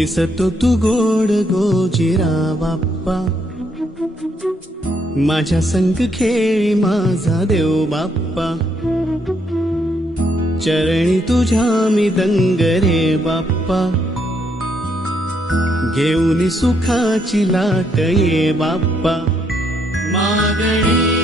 दिसतो तू गोड गोजिरा बाप्पा, माझ्या संग खेळी माझा देव बाप्पा, चरणी तुझ्या मी दंग रे बाप्पा, घेऊन सुखाची लाट ये बाप्पा, मागणी